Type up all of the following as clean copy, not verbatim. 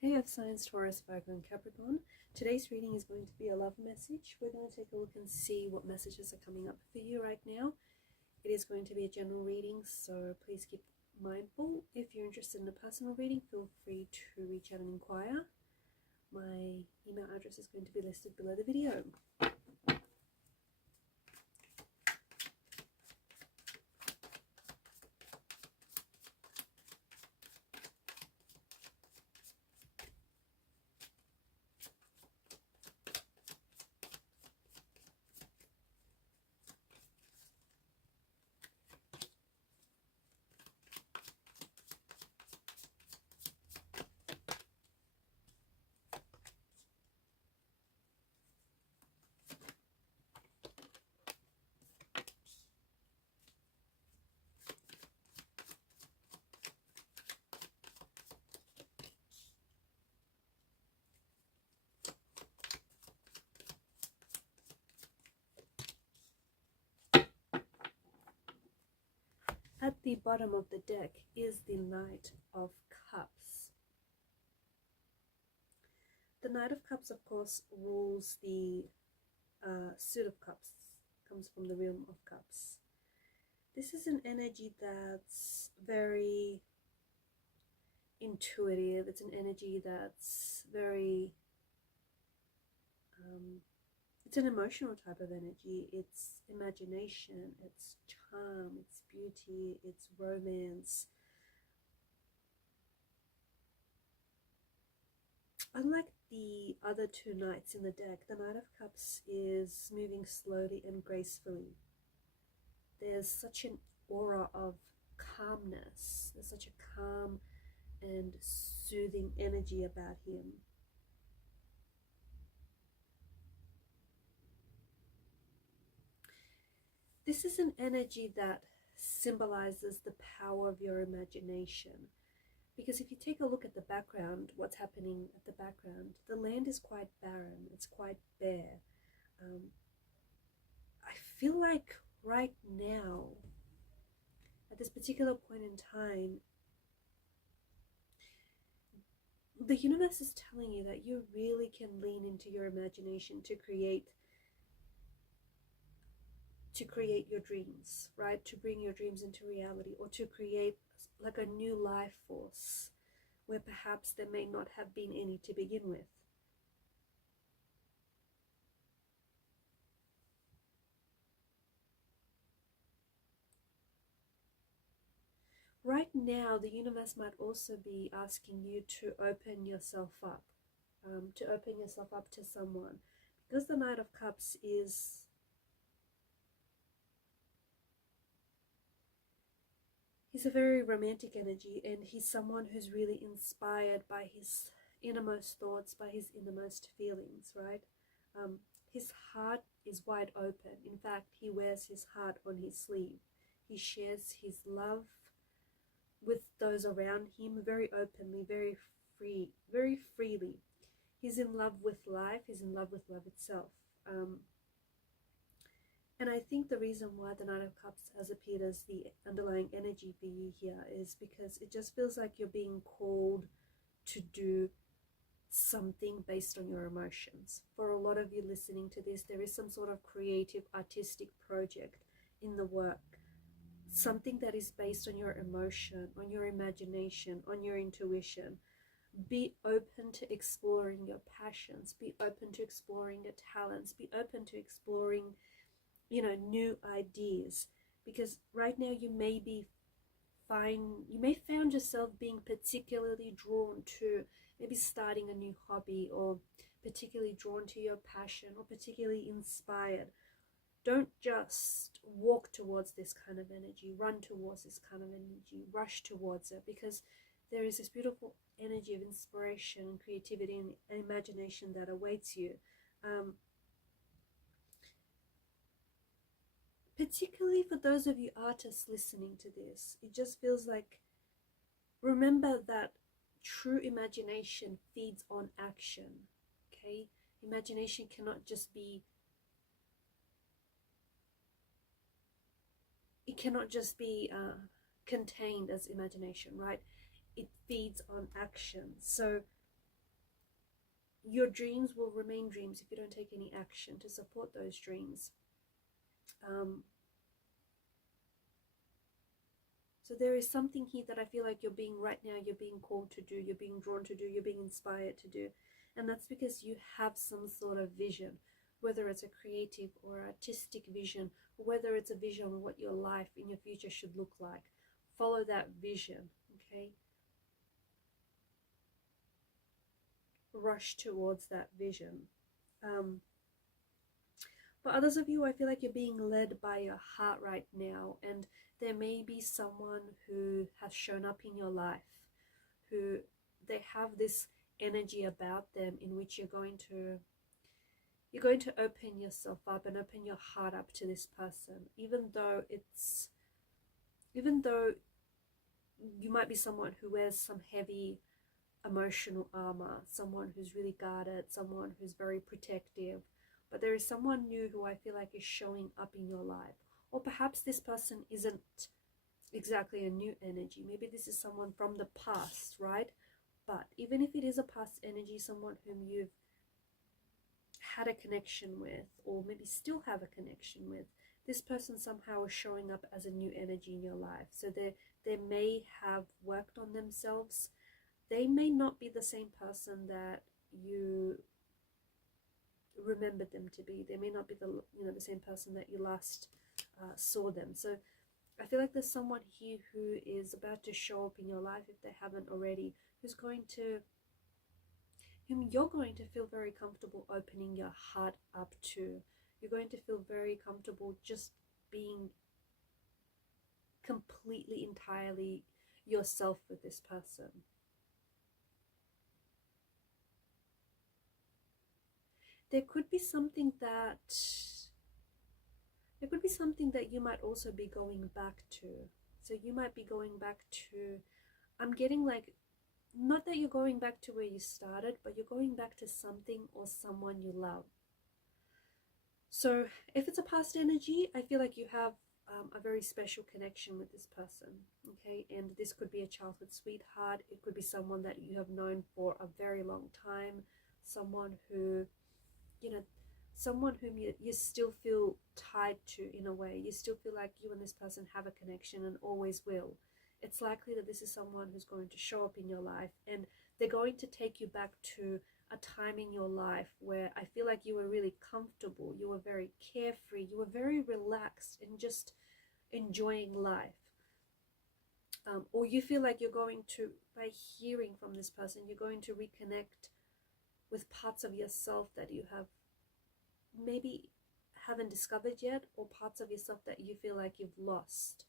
Hey Earth Signs, Taurus, Virgo and Capricorn. Today's reading is going to be a love message. We're going to take a look and see what messages are coming up for you right now. It is going to be a general reading, so please keep mindful. If you're interested in a personal reading, feel free to reach out and inquire. My email address is going to be listed below the video. At the bottom of the deck is the Knight of Cups. The Knight of Cups, of course, rules the Suit of Cups, comes from the realm of Cups. This is an energy that's very intuitive. It's an energy that's very, it's an emotional type of energy. It's imagination, it's charm, it's beauty, it's romance. Unlike the other two knights in the deck, the Knight of Cups is moving slowly and gracefully. There's such an aura of calmness. There's such a calm and soothing energy about him. This is an energy that symbolizes the power of your imagination. Because if you take a look at the background, what's happening at the background, the land is quite barren, it's quite bare. I feel like right now, at this particular point in time, the universe is telling you that you really can lean into your imagination to create your dreams, right? To bring your dreams into reality, or to create like a new life force where perhaps there may not have been any to begin with. Right now, the universe might also be asking you to open yourself up, to someone, because the Knight of Cups is he's a very romantic energy, and he's someone who's really inspired by his innermost thoughts, by his innermost feelings, right? His heart is wide open. In fact, he wears his heart on his sleeve. He shares his love with those around him very openly, very freely. He's in love with life. He's in love with love itself. And I think the reason why the Knight of Cups has appeared as the underlying energy for you here is because it just feels like you're being called to do something based on your emotions. For a lot of you listening to this, there is some sort of creative, artistic project in the work. Something that is based on your emotion, on your imagination, on your intuition. Be open to exploring your passions. Be open to exploring your talents. Be open to exploring, new ideas, because right now you may find yourself being particularly drawn to maybe starting a new hobby, or particularly drawn to your passion, or particularly inspired. Don't just walk towards this kind of energy, run towards this kind of energy, rush towards it, because there is this beautiful energy of inspiration and creativity and imagination that awaits you. Particularly for those of you artists listening to this, it just feels like, remember that true imagination feeds on action, okay? Imagination cannot just be, contained as imagination, right? It feeds on action. So your dreams will remain dreams if you don't take any action to support those dreams. So there is something here that I feel like you're being called to do, you're being drawn to do, you're being inspired to do. And that's because you have some sort of vision, whether it's a creative or artistic vision, whether it's a vision of what your life in your future should look like. Follow that vision, okay? Rush towards that vision. For others of you, I feel like you're being led by your heart right now, and there may be someone who has shown up in your life, who they have this energy about them in which you're going to open yourself up and open your heart up to this person, even though you might be someone who wears some heavy emotional armor, someone who's really guarded, someone who's very protective. But there is someone new who I feel like is showing up in your life. Or perhaps this person isn't exactly a new energy. Maybe this is someone from the past, right? But even if it is a past energy, someone whom you've had a connection with, or maybe still have a connection with, this person somehow is showing up as a new energy in your life. So they may have worked on themselves. They may not be the same person that you remembered them to be. They may not be the same person that you last saw them. So I feel like there's someone here who is about to show up in your life, if they haven't already, whom you're going to feel very comfortable opening your heart up to. You're going to feel very comfortable just being completely, entirely yourself with this person. There could be something that you might also be going back to. So you might be going back to, I'm getting like, not that you're going back to where you started, but you're going back to something or someone you love. So if it's a past energy, I feel like you have a very special connection with this person, okay? And this could be a childhood sweetheart. It could be someone that you have known for a very long time, someone who, someone whom you still feel tied to in a way. You still feel like you and this person have a connection and always will. It's likely that this is someone who's going to show up in your life, and they're going to take you back to a time in your life where I feel like you were really comfortable, you were very carefree, you were very relaxed and just enjoying life. Or you feel like you're going to, by hearing from this person, you're going to reconnect with parts of yourself that you have maybe haven't discovered yet, or parts of yourself that you feel like you've lost.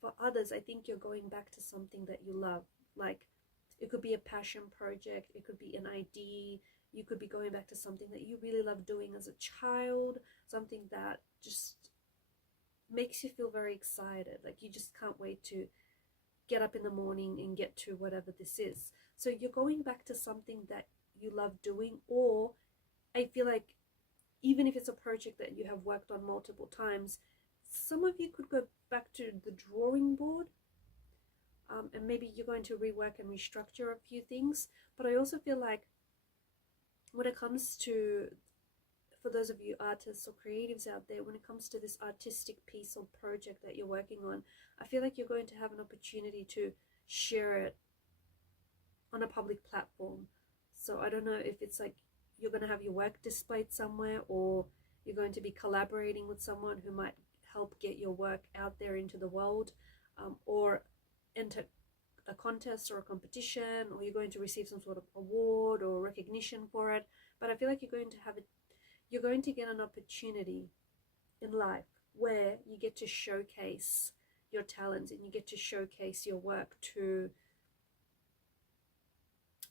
For others, I think you're going back to something that you love. Like, it could be a passion project, it could be an idea, you could be going back to something that you really love doing as a child, something that just makes you feel very excited. Like, you just can't wait to get up in the morning and get to whatever this is. So you're going back to something that you love doing, or I feel like even if it's a project that you have worked on multiple times, some of you could go back to the drawing board, and maybe you're going to rework and restructure a few things. But I also feel like when it comes to, for those of you artists or creatives out there, when it comes to this artistic piece or project that you're working on, I feel like you're going to have an opportunity to share it on a public platform. So I don't know if it's like you're going to have your work displayed somewhere, or you're going to be collaborating with someone who might help get your work out there into the world, or enter a contest or a competition, or you're going to receive some sort of award or recognition for it. But I feel like you're going to get an opportunity in life where you get to showcase your talents and you get to showcase your work to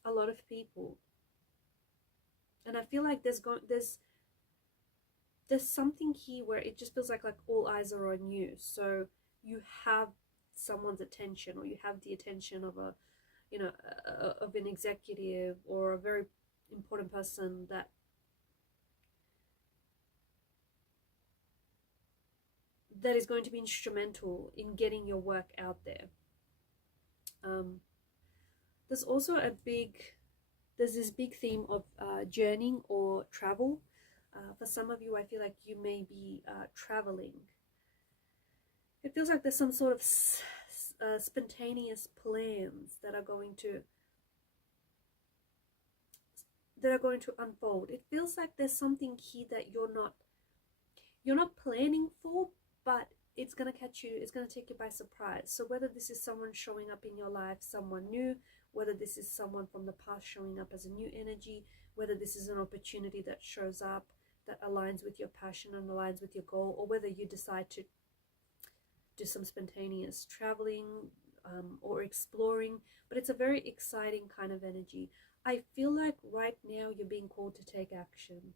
a lot of people. And I feel like there's something here where it just feels like all eyes are on you. So you have someone's attention, or you have the attention of of an executive or a very important person that is going to be instrumental in getting your work out there. There's also a big there's this big theme of journeying or travel. For some of you, I feel like you may be traveling. It feels like there's some sort of spontaneous plans that are going to unfold. It feels like there's something here that you're not planning for, but it's going to catch you, it's going to take you by surprise. So whether this is someone showing up in your life, someone new, whether this is someone from the past showing up as a new energy, whether this is an opportunity that shows up that aligns with your passion and aligns with your goal, or whether you decide to do some spontaneous traveling or exploring, but it's a very exciting kind of energy. I feel like right now you're being called to take action.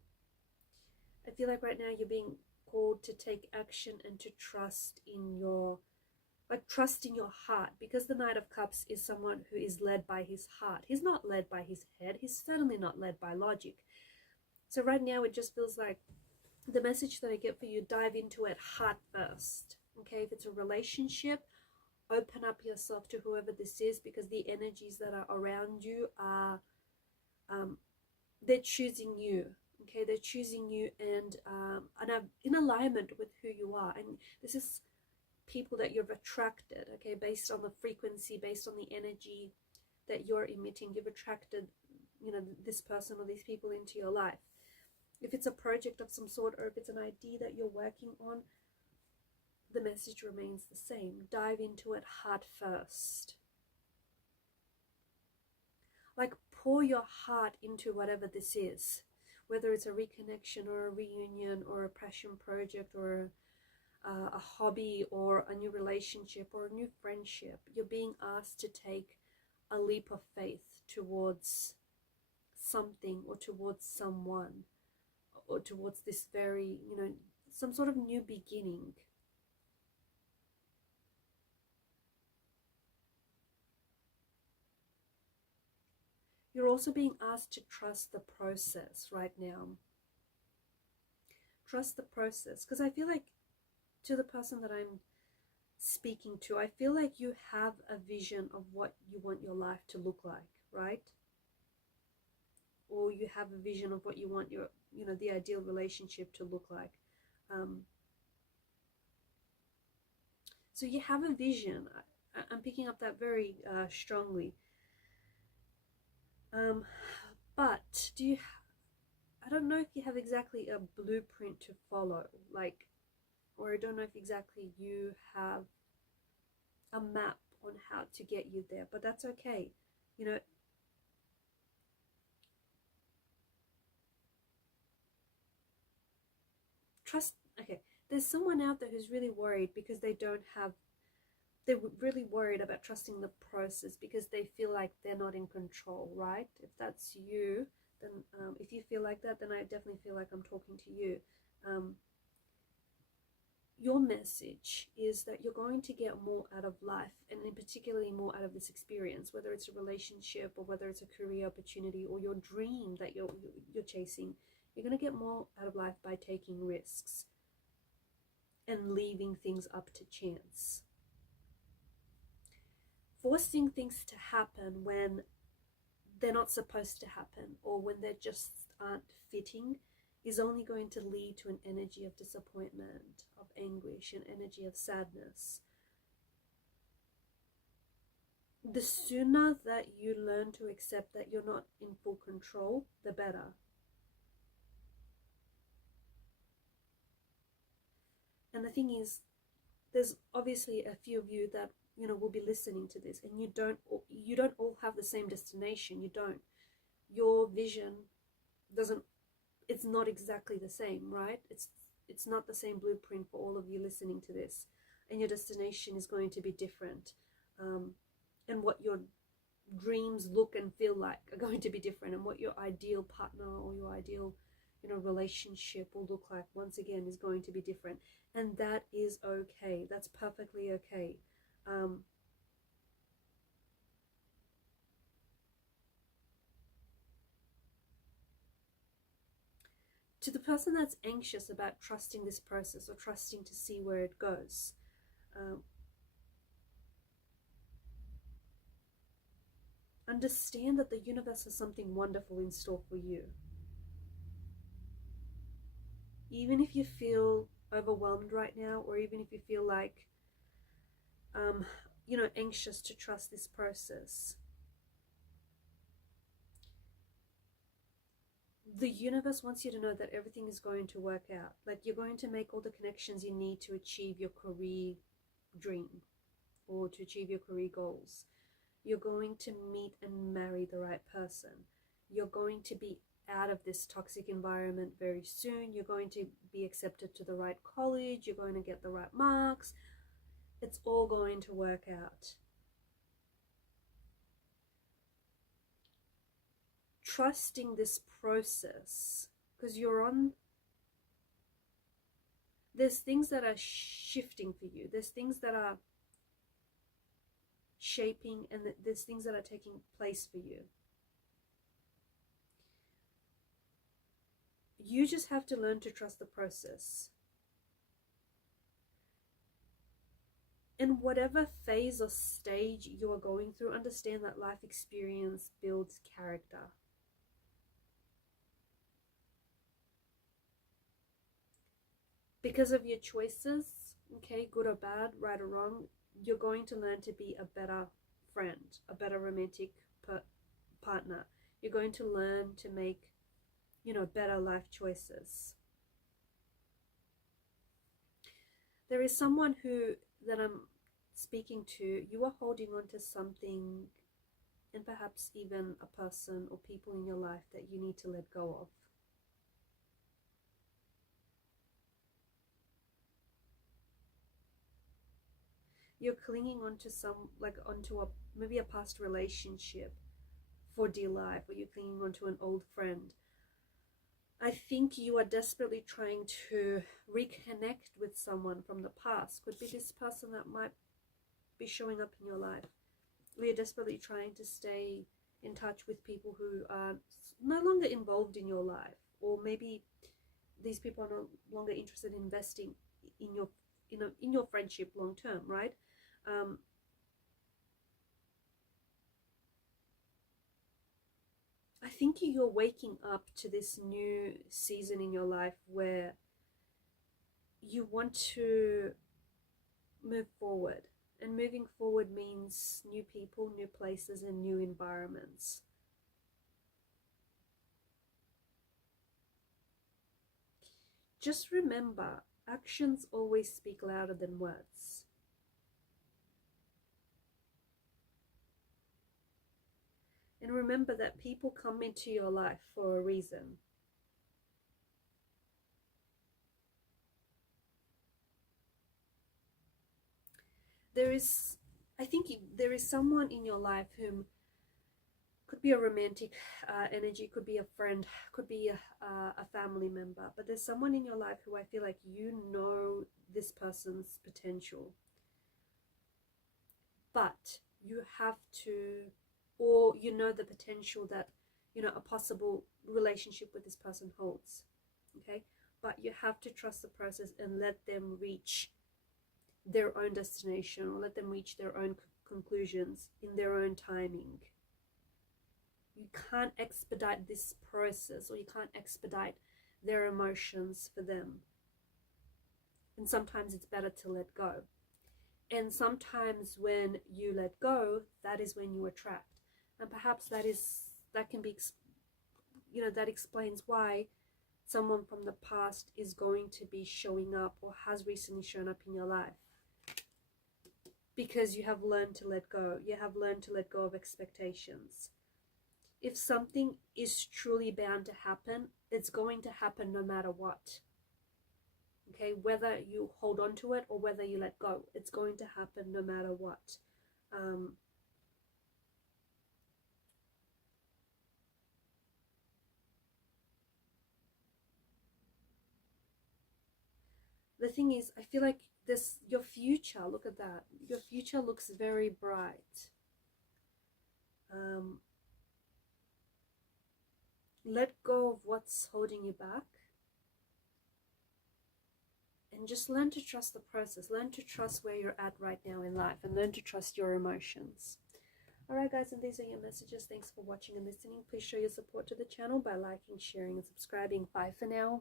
I feel like right now you're being called to take action and to trust in your heart, because the Knight of Cups is someone who is led by his heart. He's not led by his head. He's certainly not led by logic. So right now it just feels like the message that I get for you, dive into it heart first. Okay, if it's a relationship, open up yourself to whoever this is, because the energies that are around you are they're choosing you. Okay, they're choosing you and are in alignment with who you are. And this is people that you've attracted, okay, based on the frequency, based on the energy that you're emitting. You've attracted, this person or these people into your life. If it's a project of some sort, or if it's an idea that you're working on, the message remains the same. Dive into it heart first. Like, pour your heart into whatever this is. Whether it's a reconnection or a reunion or a passion project or a hobby or a new relationship or a new friendship, you're being asked to take a leap of faith towards something or towards someone or towards this very, some sort of new beginning. You're also being asked to trust the process right now. Trust the process, because I feel like, to the person that I'm speaking to, I feel like you have a vision of what you want your life to look like, right? Or you have a vision of what you want your, the ideal relationship to look like. So you have a vision. I'm picking up that very strongly. But I don't know if you have exactly a blueprint to follow, or I don't know if exactly you have a map on how to get you there, but that's okay. Trust. Okay, there's someone out there who's really worried because they're really worried about trusting the process because they feel like they're not in control, right? If that's you, then if you feel like that, then I definitely feel like I'm talking to you. Your message is that you're going to get more out of life, and in particularly more out of this experience, whether it's a relationship or whether it's a career opportunity or your dream that you're chasing. You're going to get more out of life by taking risks and leaving things up to chance. Forcing things to happen when they're not supposed to happen or when they just aren't fitting is only going to lead to an energy of disappointment, of anguish, an energy of sadness. The sooner that you learn to accept that you're not in full control, the better. And the thing is, there's obviously a few of you that will be listening to this, and you don't all have the same destination. You don't. Your vision it's not exactly the same, right? It's not the same blueprint for all of you listening to this, and your destination is going to be different, and what your dreams look and feel like are going to be different, and what your ideal partner or your ideal relationship will look like, once again, is going to be different. And that is okay. That's perfectly okay. To the person that's anxious about trusting this process or trusting to see where it goes, understand that the universe has something wonderful in store for you. Even if you feel overwhelmed right now, or even if you feel like, anxious to trust this process, the universe wants you to know that everything is going to work out. Like, you're going to make all the connections you need to achieve your career dream or to achieve your career goals. You're going to meet and marry the right person. You're going to be out of this toxic environment very soon. You're going to be accepted to the right college. You're going to get the right marks. It's all going to work out. Trusting this process, because there's things that are shifting for you. There's things that are shaping, and there's things that are taking place for you. You just have to learn to trust the process. In whatever phase or stage you are going through, understand that life experience builds character. Because of your choices, okay, good or bad, right or wrong, you're going to learn to be a better friend, a better romantic partner. You're going to learn to make, better life choices. There is someone that I'm speaking to. You are holding on to something, and perhaps even a person or people in your life that you need to let go of. You're clinging onto maybe a past relationship for dear life, or you're clinging onto an old friend. I think you are desperately trying to reconnect with someone from the past. Could be this person that might be showing up in your life. You're desperately trying to stay in touch with people who are no longer involved in your life, or maybe these people are no longer interested in investing in your friendship long term, right? I think you're waking up to this new season in your life where you want to move forward. And moving forward means new people, new places, and new environments. Just remember, actions always speak louder than words. And remember that people come into your life for a reason. I think there is someone in your life whom could be a romantic energy, could be a friend, could be a family member, but there's someone in your life who I feel like this person's potential. But you have to, or the potential that, a possible relationship with this person holds, okay? But you have to trust the process and let them reach their own destination, or let them reach their own conclusions in their own timing. You can't expedite this process, or you can't expedite their emotions for them. And sometimes it's better to let go. And sometimes when you let go, that is when you attract. And perhaps that explains why someone from the past is going to be showing up, or has recently shown up in your life. Because you have learned to let go. You have learned to let go of expectations. If something is truly bound to happen, it's going to happen no matter what. Okay, whether you hold on to it or whether you let go, it's going to happen no matter what. The thing is, I feel like your future, look at that. Your future looks very bright. Let go of what's holding you back. And just learn to trust the process. Learn to trust where you're at right now in life, and learn to trust your emotions. Alright guys, and these are your messages. Thanks for watching and listening. Please show your support to the channel by liking, sharing, and subscribing. Bye for now.